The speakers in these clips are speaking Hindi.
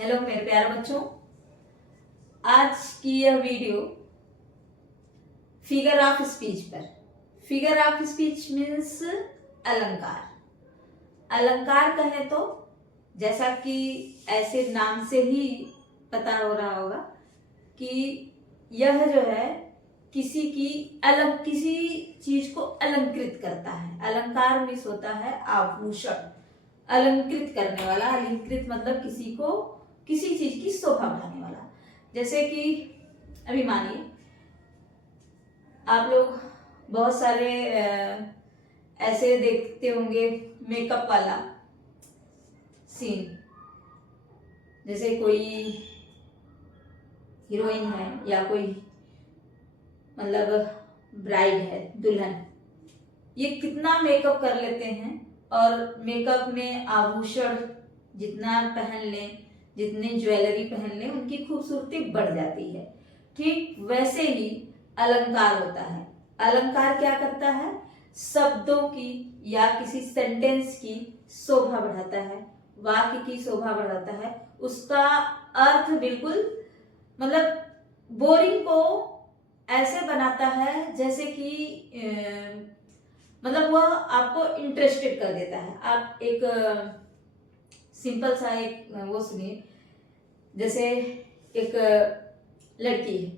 हेलो मेरे प्यारे बच्चों, आज की यह वीडियो फिगर ऑफ स्पीच पर। फिगर ऑफ स्पीच मीन्स अलंकार। अलंकार कहें तो जैसा कि ऐसे नाम से ही पता हो रहा होगा कि यह जो है किसी चीज को अलंकृत करता है। अलंकार मीन्स होता है आभूषण, अलंकृत करने वाला। अलंकृत मतलब किसी चीज की शोभा बढ़ाने वाला। जैसे कि अभी मानिए आप लोग बहुत सारे ऐसे देखते होंगे मेकअप वाला सीन। जैसे कोई हीरोइन है या कोई मतलब ब्राइड है, दुल्हन, ये कितना मेकअप कर लेते हैं और मेकअप में आभूषण जितना पहन लें, जितनी ज्वेलरी पहन लें, उनकी खूबसूरती बढ़ जाती है। ठीक वैसे ही अलंकार होता है। अलंकार क्या करता है? शब्दों की या किसी सेंटेंस की शोभा बढ़ाता है, वाक्य की शोभा बढ़ाता है। उसका अर्थ बिल्कुल मतलब बोरिंग को ऐसे बनाता है जैसे कि मतलब वह आपको इंटरेस्टेड कर देता है। आप एक सिंपल सा एक वो सुनिए। जैसे एक लड़की है,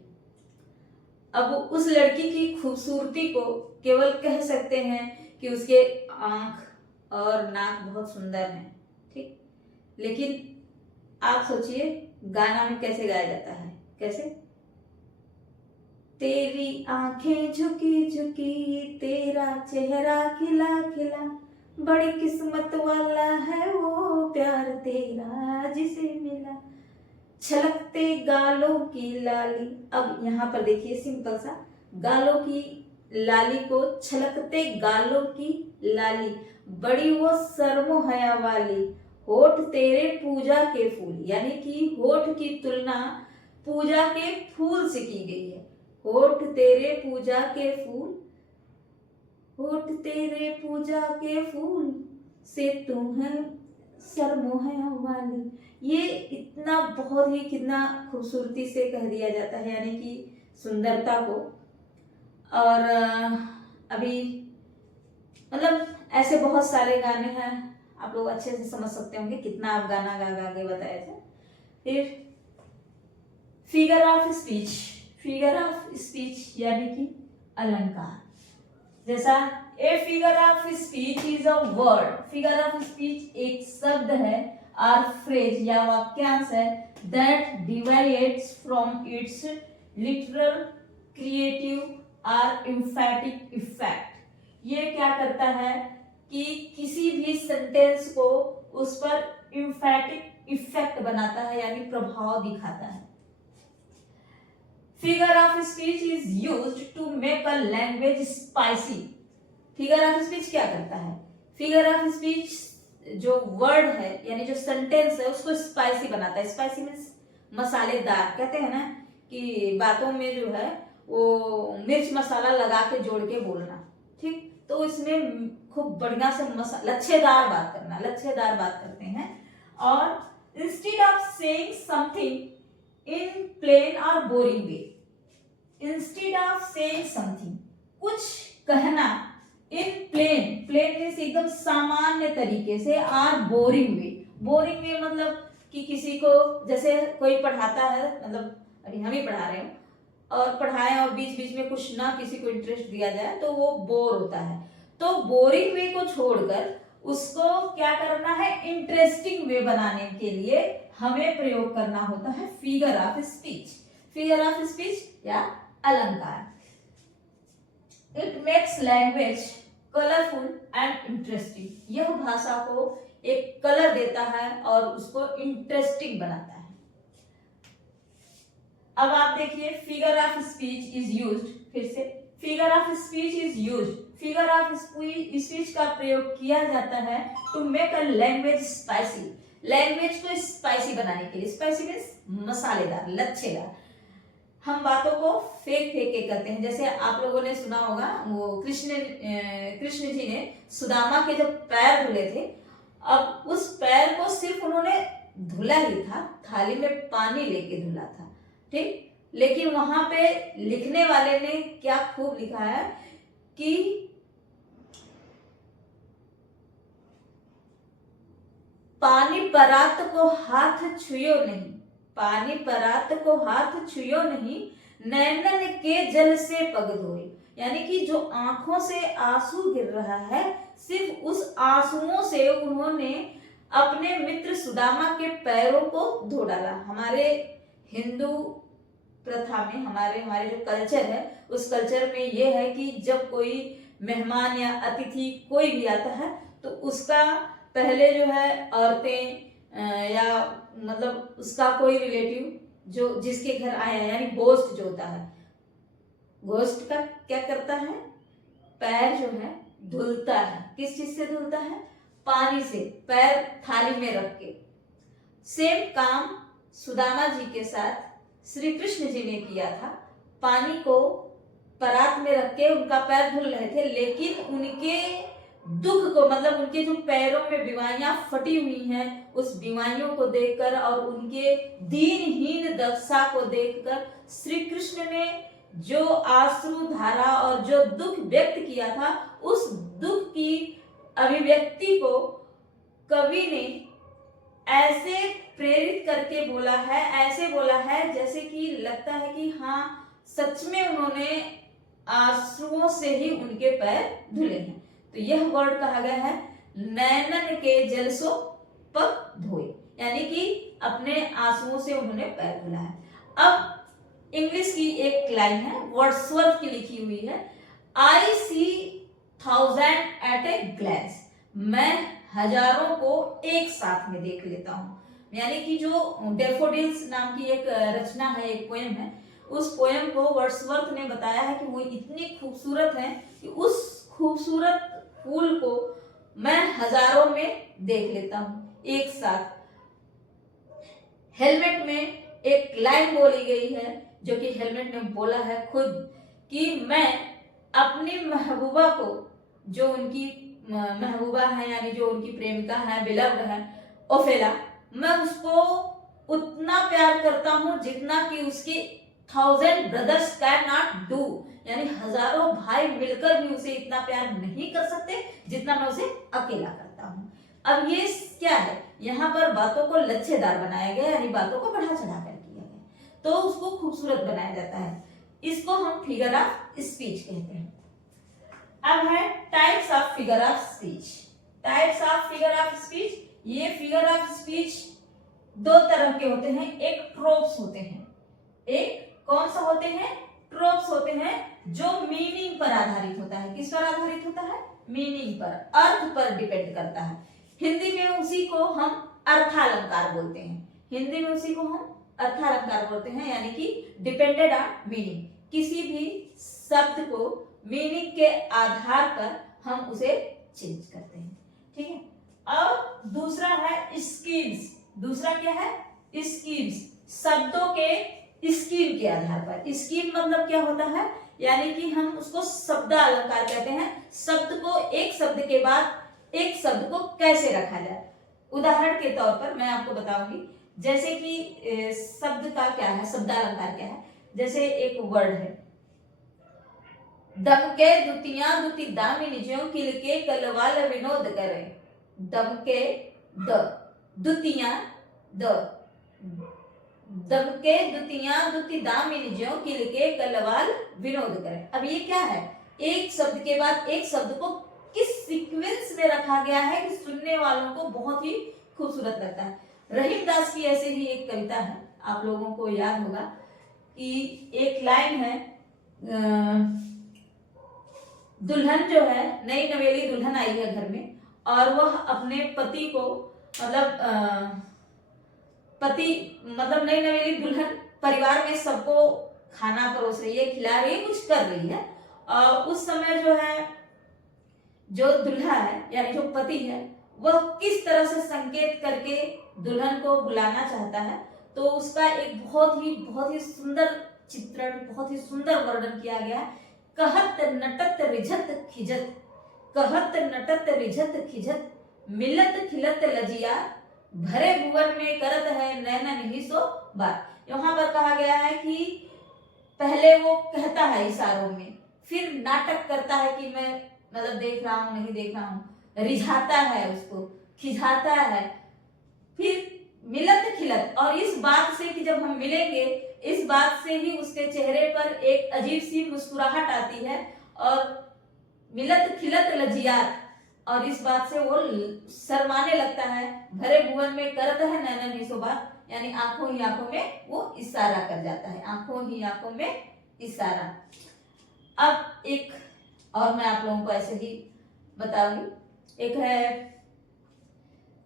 अब उस लड़की की खूबसूरती को केवल कह सकते हैं कि उसके आंख और नाक बहुत सुंदर हैं, ठीक। लेकिन आप सोचिए गाना में कैसे गाया जाता है, कैसे? तेरी आंखें झुकी झुकी, तेरा चेहरा खिला खिला, बड़ी किस्मत वाला है वो प्यार तेरा जिसे मिला, छलकते गालों की लाली। अब यहाँ पर देखिए सिंपल सा, गालों की लाली को छलकते गालों की लाली, बड़ी वो सरमो हया वाली, होठ तेरे पूजा के फूल। यानी कि होठ की तुलना पूजा के फूल से की गई है। होठ तेरे पूजा के फूल, होठ तेरे पूजा के फूल से तू है सरमोहया वाली। ये इतना बहुत ही कितना खूबसूरती से कह दिया जाता है, यानी कि सुंदरता को। और अभी मतलब ऐसे बहुत सारे गाने हैं, आप लोग अच्छे से समझ सकते होंगे कितना आप गाना गा गा के बताए थे। फिर figure of speech. Figure of speech यानी कि अलंकार। जैसा a figure of speech is a word. Figure of speech एक शब्द है और फ्रेज या वाक्यांश है that divides from its literal, creative और एम्फैटिक इफेक्ट। ये क्या करता है कि किसी भी सेंटेंस को उस पर एम्फैटिक इफेक्ट बनाता है, यानी प्रभाव दिखाता है। Figure of speech is used to make a language spicy. Figure of speech क्या करता है? फिगर ऑफ स्पीच जो वर्ड है यानी जो सेंटेंस है उसको स्पाइसी बनाता है। स्पाइसी मीन्स मसालेदार। कहते हैं ना कि बातों में जो है वो मिर्च मसाला लगा के जोड़ के बोलना, ठीक। तो इसमें खूब बढ़िया से लच्छेदार बात करना, लच्छेदार बात करते हैं। और instead of saying something in plain और boring way, instead of saying something, कुछ कहना, इन प्लेन, प्लेन मीन्स एकदम सामान्य तरीके से, और बोरिंग वे, बोरिंग वे मतलब कि किसी को जैसे कोई पढ़ाता है, मतलब अभी हम ही पढ़ा रहे हैं और पढ़ाएं और बीच बीच में कुछ ना किसी को इंटरेस्ट दिया जाए तो वो बोर होता है। तो बोरिंग वे को छोड़कर उसको क्या करना है? इंटरेस्टिंग वे बनाने के लिए हमें प्रयोग करना होता है figure of speech. Figure of speech या अलंकार। It makes language colourful and interesting. यह भाषा को एक कलर देता है और उसको इंटरेस्टिंग बनाता है। अब आप देखिए figure of speech is used. फिर से figure of speech is used. Figure of speech का प्रयोग किया जाता है to make a language spicy. Language को स्पाइसी बनाने के लिए। स्पाइसी मीन्स मसालेदार, लच्छेदार। हम बातों को फेंक फेंक के करते हैं। जैसे आप लोगों ने सुना होगा वो कृष्ण जी ने सुदामा के जब पैर धुले थे, अब उस पैर को सिर्फ उन्होंने धुला ही था, थाली में पानी लेके धुला था, ठीक। लेकिन वहां पे लिखने वाले ने क्या खूब लिखा है कि पानी परात को हाथ छुयो नहीं, पानी परात को हाथ छुयो नहीं, नैनन के जल से पग धोए। यानी कि जो आंखों से आंसू गिर रहा है, सिर्फ उस आंसुओं से उन्होंने अपने मित्र सुदामा के पैरों को धो डाला। हमारे हिंदू प्रथा में, हमारे जो कल्चर है, उस कल्चर में ये है कि जब कोई मेहमान या अतिथि कोई भी आता है तो उसका पहले जो है औरतें या मतलब उसका कोई रिलेटिव जो जिसके घर आया है, यानी गोस्ट जो होता है, गोस्ट का क्या करता है, पैर जो है धुलता है। किस चीज से धुलता है? पानी से, पैर थाली में रख के। सेम काम सुदामा जी के साथ श्री कृष्ण जी ने किया था। पानी को परात में रख के उनका पैर धुल रहे थे, लेकिन उनके दुख को, मतलब उनके जो पैरों में बीमारियां फटी हुई हैं, उस बीमारियों को देखकर और उनके दीनहीन दशा को देखकर श्री कृष्ण ने जो आंसू धारा और जो दुख व्यक्त किया था, उस दुख की अभिव्यक्ति को कवि ने ऐसे प्रेरित करके बोला है, ऐसे बोला है जैसे कि लगता है कि हाँ सच में उन्होंने आंसुओं से ही उनके पैर धुले हैं। तो यह वर्ड कहा गया है नैनन के जल सो पग धोए, यानी कि अपने आंसुओं से उन्होंने पैर धुला है। अब इंग्लिश की एक लाइन है, वर्ड्सवर्थ की लिखी हुई है, आई सी 1000 एट ए ग्लैंस, मैं हजारों को एक साथ में देख लेता हूँ। यानी कि जो डैफोडिल्स नाम की एक रचना है, एक पोएम है, उस पोएम को वर्ड्सवर्थ ने बताया है कि वो इतनी खूबसूरत है कि उस खूबसूरत फूल को मैं हजारों में देख लेता हूँ एक साथ। हेलमेट में एक लाइन बोली गई है जो कि हेलमेट ने बोला है खुद कि मैं अपनी महबूबा को, जो उनकी महबूबा है यानी जो उनकी प्रेमिका है, बिलव्ड है ओफेला, मैं उसको उतना प्यार करता हूं जितना कि उसके 1000 ब्रदर्स कैन नॉट डू, यानी हजारों भाई मिलकर भी उसे इतना प्यार नहीं कर सकते जितना मैं उसे अकेला करता हूं। अब ये क्या है, यहाँ पर बातों को लच्छेदार बनाया गया, यानी बातों को बढ़ा चढ़ाकर किया गया, तो उसको खूबसूरत बनाया जाता है। इसको हम फिगर ऑफ स्पीच कहते हैं। अब है types of figure of speech. Types of figure of speech, ये फिगर ऑफ स्पीच दो तरह के होते हैं। एक ट्रोप्स होते हैं, एक कौन सा होते हैं? ट्रोप्स होते हैं, जो मीनिंग पर आधारित होता है। किस पर आधारित होता है? मीनिंग पर, अर्थ पर डिपेंड करता है। हिंदी में उसी को हम अर्थालंकार बोलते हैं। हिंदी में उसी को हम अर्थालंकार बोलते हैं, यानी कि डिपेंडेड ऑन मीनिंग। किसी भी शब्द को मीनिंग के आधार पर हम उसे चेंज करते हैं, ठीक है। और दूसरा है स्कीम्स। दूसरा क्या है? स्कीम्स, शब्दों के स्कीम के आधार पर। स्कीम मतलब क्या होता है? यानी कि हम उसको शब्द अलंकार कहते हैं। शब्द को, एक शब्द के बाद एक शब्द को कैसे रखा जाए। उदाहरण के तौर पर मैं आपको बताऊंगी, जैसे कि शब्द का क्या है, शब्दालंकार क्या है। जैसे एक वर्ड है, दमके दुतियां दुति दामिनी ज्यों किलके कलवाल विनोद करे। दमके द, दुतियां द, दमके दुतियां दुति दामिनी ज्यों किलके कलवाल विनोद करे। अब ये क्या है? एक शब्द के बाद एक शब्द को किस सीक्वेंस में रखा गया है कि सुनने वालों को बहुत ही खूबसूरत लगता है। रहीमदास की ऐसे ही एक कविता है, आप लोगों को याद होगा कि एक लाइन है, दुल्हन जो है, नई नवेली दुल्हन आई है घर में और वह अपने पति को, मतलब नई नवेली दुल्हन परिवार में सबको खाना परोस रही है, खिला रही है, कुछ कर रही है। और उस समय जो है, जो दुल्हा है यानी जो पति है, वह किस तरह से संकेत करके दुल्हन को बुलाना चाहता है, तो उसका एक बहुत ही सुंदर चित्रण, बहुत ही सुंदर वर्णन किया गया है। कहत नटत रिझत खिजत, कहत नटत रिझत खिजत, मिलत खिलत लजिया, भरे भुवन में करत है नैनन ही सो बात। यहाँ पर कहा गया है कि पहले वो कहता है इशारों में, फिर नाटक करता है कि मैं मतलब देख रहा हूं नहीं देख रहा हूं, रिझाता है उसको, खिझाता है, फिर मिलत खिलत। और इस बात से कि जब हम मिलेंगे, इस बात से ही उसके चेहरे पर एक अजीब सी मुस्कुराहट आती है, और मिलत खिलत लजियात, और इस बात से वो शर्माने लगता है। भरे भुवन में करत है नैनन ही सो बात, यानी आंखों ही आंखों में वो इशारा कर जाता है, आंखों ही आंखों में इशारा। अब एक और मैं आप लोगों को ऐसे ही बताऊंगी। एक है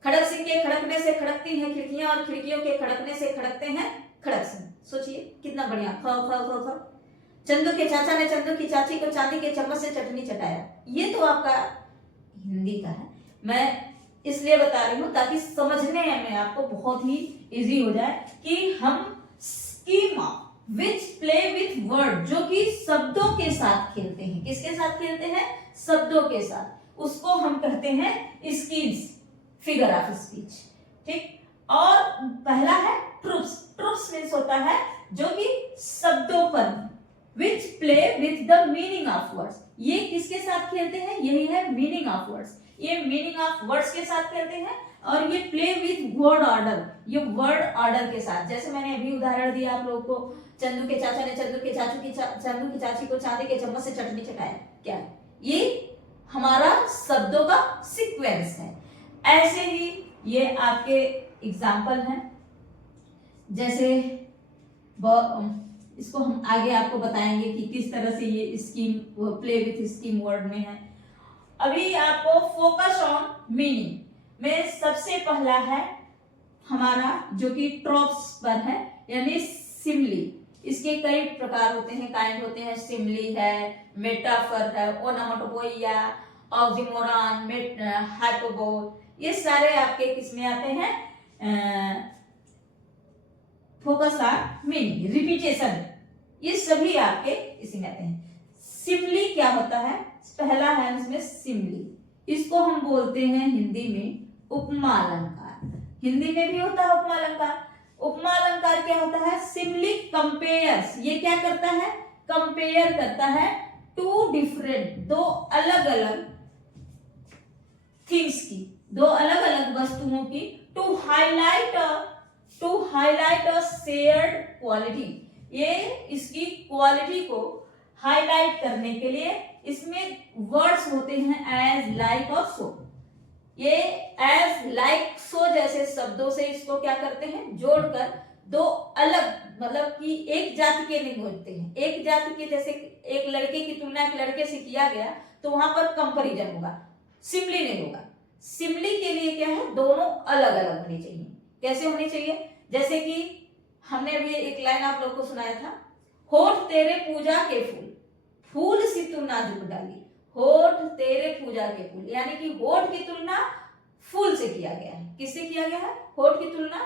खड़क सिंह के खड़कने से खड़कती हैं खिड़कियां, और खिड़कियों के खड़कने से खड़कते हैं खड़क सिंह। सोचिए कितना बढ़िया। ख ख ख ख। चंदू के चाचा ने चंदू की चाची को चांदी के चम्मच से चटनी चटाया। ये तो आपका हिंदी का है, मैं इसलिए बता रही हूं ताकि समझने में आपको बहुत ही इजी हो जाए कि हम schema which play with word, जो कि शब्दों के साथ खेलते हैं। किसके साथ खेलते हैं? शब्दों के साथ। उसको हम कहते हैं स्कीम्स, फिगर ऑफ स्पीच। ठीक। और पहला है ट्रुप्स। ट्रुप्स मीन्स होता है जो कि शब्दों पर, which play with the meaning of words. ये किसके साथ खेलते हैं? यही है मीनिंग ऑफ वर्ड्स। ये मीनिंग ऑफ वर्ड्स के साथ खेलते हैं, और ये प्ले विथ वर्ड ऑर्डर, ये वर्ड ऑर्डर के साथ। जैसे मैंने अभी उदाहरण दिया आप लोगों को, चंदू के चाचा ने चंदू के चंदू की चाची को चांदी के चम्मच से चटनी चटाया। क्या है ये? हमारा शब्दों का सीक्वेंस है। ऐसे ही ये आपके एग्जाम्पल हैं। जैसे इसको हम आगे आपको बताएंगे कि किस तरह से ये scheme, play with scheme word में है। अभी आपको फोकस ऑन मीनिंग में सबसे पहला है हमारा जो कि ट्रॉप्स पर है, यानी सिमली। इसके कई प्रकार होते हैं, काइंड होते हैं। सिमली है, मेटाफर है, ओनोमाटोपोइया, ऑक्सिमोरॉन, हाइपरबोल, ये सारे आपके किसमें आते हैं? फोकस ऑन मीनिंग, रिपीटेशन, ये सभी आपके इसमें आते हैं। सिमली क्या होता है? पहला है उसमें सिमली। इसको हम बोलते हैं हिंदी में उपमा अलंकार। हिंदी में भी होता है उपमा अलंकार। उपमा अलंकार क्या होता है? सिमली कंपेयर्स, ये क्या करता है? कंपेयर करता है टू डिफरेंट, दो अलग अलग थिंग्स की, दो अलग अलग वस्तुओं की, to highlight a shared quality. ये इसकी क्वालिटी को हाईलाइट करने के लिए इसमें वर्ड्स होते हैं एज, लाइक और सो। ये एज, लाइक, सो जैसे शब्दों से इसको क्या करते हैं? जोड़कर दो अलग, मतलब कि एक जाति के नहीं होते हैं। एक जाति के, जैसे एक लड़के की तुलना एक लड़के से किया गया तो वहां पर कंपैरिजन होगा, सिमली नहीं होगा। सिमली के लिए क्या है? दोनों अलग अलग होनी चाहिए। कैसे होनी चाहिए? जैसे कि हमने अभी एक लाइन आप लोग को सुनाया था, होठ तेरे पूजा के फूल, फूल सी तू नाजुक डाली। होठ तेरे पूजा के फूल, यानी कि होठ की तुलना फूल से किया गया है। किससे किया गया है? होठ की तुलना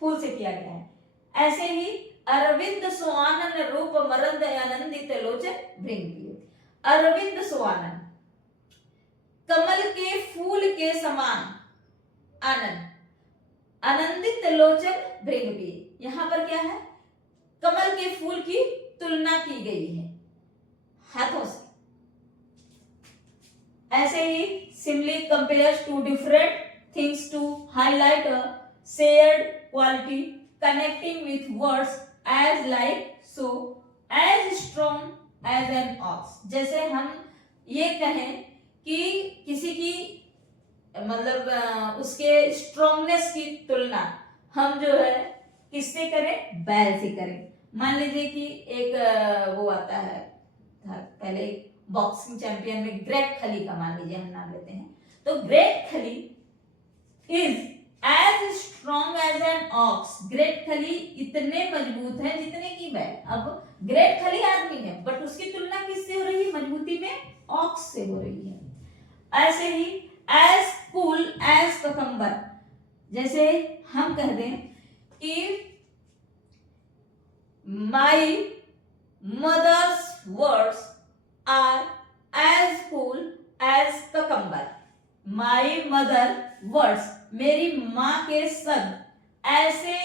फूल से किया गया है। ऐसे ही अरविंद सुआनन रूप मरंद आनंदित लोचन भृंग पिए। अरविंद सुआनन, कमल के फूल के समान आनंद, आनंदित लोचन भृंग पिए। यहां पर क्या है? कमल के फूल की तुलना की गई है हाथों से। ऐसे ही simile compares to different things to highlight a shared quality, connecting with words as, like, so, as strong as an ox. जैसे हम ये कहें कि किसी की मतलब उसके स्ट्रॉन्गनेस की तुलना हम जो है किससे करें? बैल से करें। मान लीजिए कि एक वो आता है, पहले बॉक्सिंग चैंपियन में ग्रेट खली का मान लीजिए हम नाम लेते हैं, तो great Khali is as strong as an ox. Great Khali इतने मजबूत है जितने की बैल। अब ग्रेट खली आदमी है, बट उसकी तुलना किससे हो रही है मजबूती में? ऑक्स से हो रही है। ऐसे ही एज कूल एज ककम्बर, जैसे हम कह दें कि my mother's words are as cool as cucumber. My mother words, मेरी माँ के शब्द ऐसे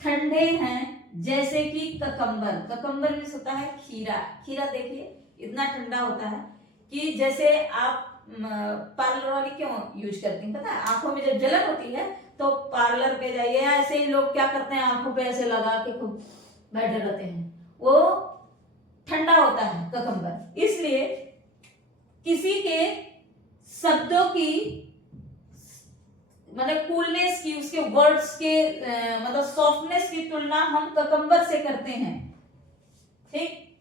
ठंडे हैं जैसे कि ककम्बर। ककम्बर में होता है खीरा। खीरा देखिए इतना ठंडा होता है कि जैसे आप पार्लर वाली क्यों यूज करती हैं पता है, आंखों में जब जलन होती है तो पार्लर पे जाइए, ऐसे ही लोग क्या करते हैं आंखों पे ऐसे लगा के खूब बैठे रहते हैं, वो ठंडा होता है ककम्बर। इसलिए किसी के शब्दों की मतलब कूलनेस की, उसके वर्ड्स के मतलब सॉफ्टनेस की तुलना हम ककम्बर से करते हैं। ठीक,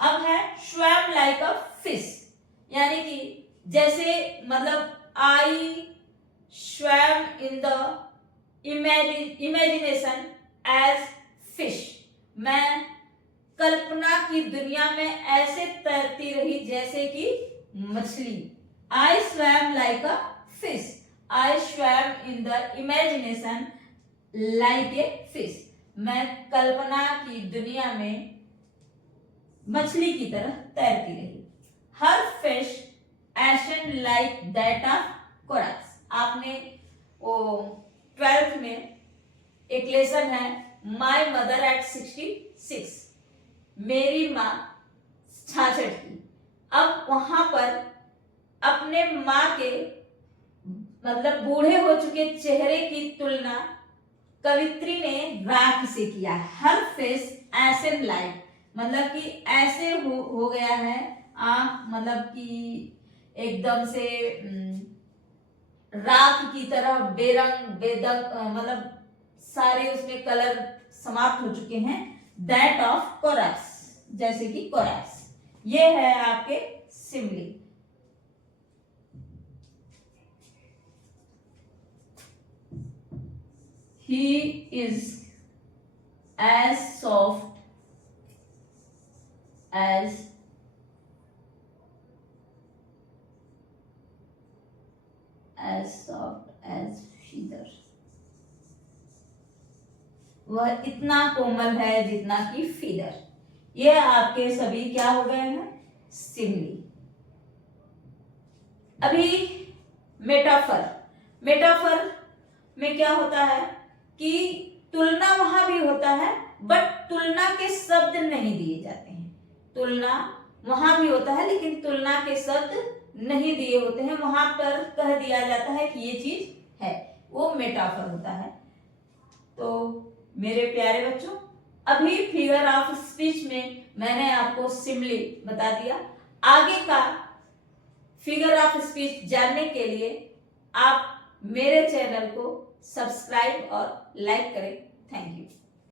अब है स्वैम लाइक अ फिश, यानी कि जैसे मतलब I swam in the imagination as fish, मैं कल्पना की दुनिया में ऐसे तैरती रही जैसे कि मछली। आई swum like a fish, I swam in the imagination like a fish, मैं कल्पना की दुनिया में मछली की तरह तैरती रही। हर फिश एशन लाइक दैट ऑफ कोरस, आपने वो 12th में एक लेसन है माई मदर एट 66, मेरी माँ 66 की। अब वहां पर अपने माँ के मतलब बूढ़े हो चुके चेहरे की तुलना कवित्री ने राख से किया। हर फेस एसन लाइक, मतलब कि ऐसे हो गया है आंख, मतलब कि एकदम से राख की तरह बेरंग बेदंग, मतलब सारे उसमें कलर समाप्त हो चुके हैं। दैट ऑफ कोरस, जैसे कि कोरस। ये है आपके Simli. He is as soft as feather, वह इतना कोमल है जितना कि फीदर। ये आपके सभी क्या हो गए हैं, सिमली। अभी मेटाफर। मेटाफर में क्या होता है कि तुलना वहां भी होता है, बट तुलना के शब्द नहीं दिए जाते हैं। तुलना वहां भी होता है लेकिन तुलना के शब्द नहीं दिए होते हैं, वहां पर कह दिया जाता है कि ये चीज है, वो मेटाफर होता है। तो मेरे प्यारे बच्चों, अभी फिगर ऑफ स्पीच में मैंने आपको सिमली बता दिया। आगे का फिगर ऑफ स्पीच जानने के लिए आप मेरे चैनल को सब्सक्राइब और लाइक करें। Thank you.